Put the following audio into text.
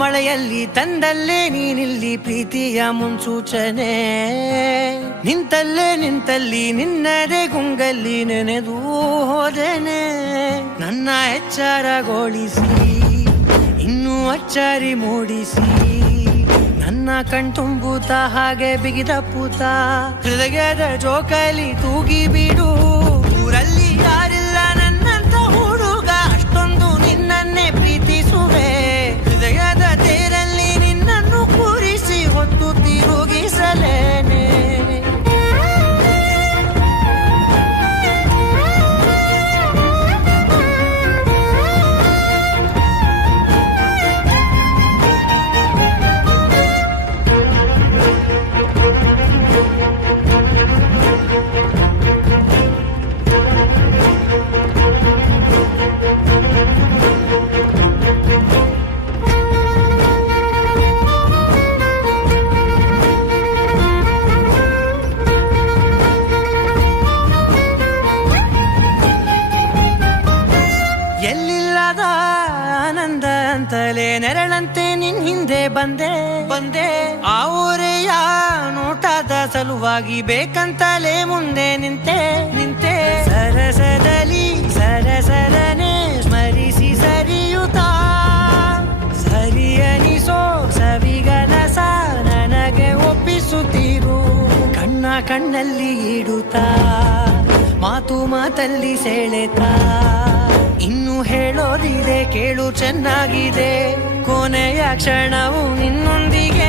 ಮಳೆಯಲ್ಲಿ ತಂದಲ್ಲೇ ನೀನಿಲ್ಲಿ ಪ್ರೀತಿಯ ಮುನ್ಸೂಚನೆ, ನಿಂತಲ್ಲಿ ನಿನ್ನದೇ ಗುಂಗಲ್ಲಿ ನೆನೆದು ಹೋದೆನೆ. ನನ್ನ ಎಚ್ಚರಗೊಳಿಸಿ ಇನ್ನೂ ಅಚ್ಚರಿ ಮೂಡಿಸಿ, ನನ್ನ ಕಣ್ತುಂಬುತ್ತ ಹಾಗೆ ಬಿಗಿದ ಪೂತ ಹೃದಯದ ಜೋಕಾಲಿ ತೂಗಿ ಬಿಡು. ಊರಲ್ಲಿ ಯಾರಿಲ್ಲ ನನ್ನಂತ ಹುಡುಗ, ಅಷ್ಟೊಂದು ನಿನ್ನನ್ನೇ ಪ್ರೀತಿಸುವೆ. ಹೃದಯದ ತೇರಲ್ಲಿ ನಿನ್ನನ್ನು ಕೂರಿಸಿ ಹೊತ್ತು ತಿರುಗಿಸಲೇನೆ. ಎಲ್ಲಿಲ್ಲದ ಆನಂದ ಅಂತಲೇ ನೆರಳಂತೆ ನಿನ್ ಹಿಂದೆ ಬಂದೆ. ಆ ಊರೆಯ ನೋಟದ ಸಲುವಾಗಿ ಬೇಕಂತಲೇ ಮುಂದೆ ನಿಂತೆ. ಸರಸದಲ್ಲಿ ಸರಸರನೆ ಸ್ಮರಿಸಿ ಸರಿಯುತ್ತಾ, ಸರಿಯನಿಸೋ ಸವಿಗನಸ ನನಗೆ ಒಪ್ಪಿಸುತ್ತೀರು. ಕಣ್ಣಲ್ಲಿ ಇಡುತ್ತಾ, ಮಾತಲ್ಲಿ ಸೆಳೆತಾ, ಇನ್ನು ಹೇಳೋದಿದೆ ಕೇಳು ಚೆನ್ನಾಗಿದೆ. ಕೊನೆಯ ಕ್ಷಣವು ನಿನ್ನೊಂದಿಗೆ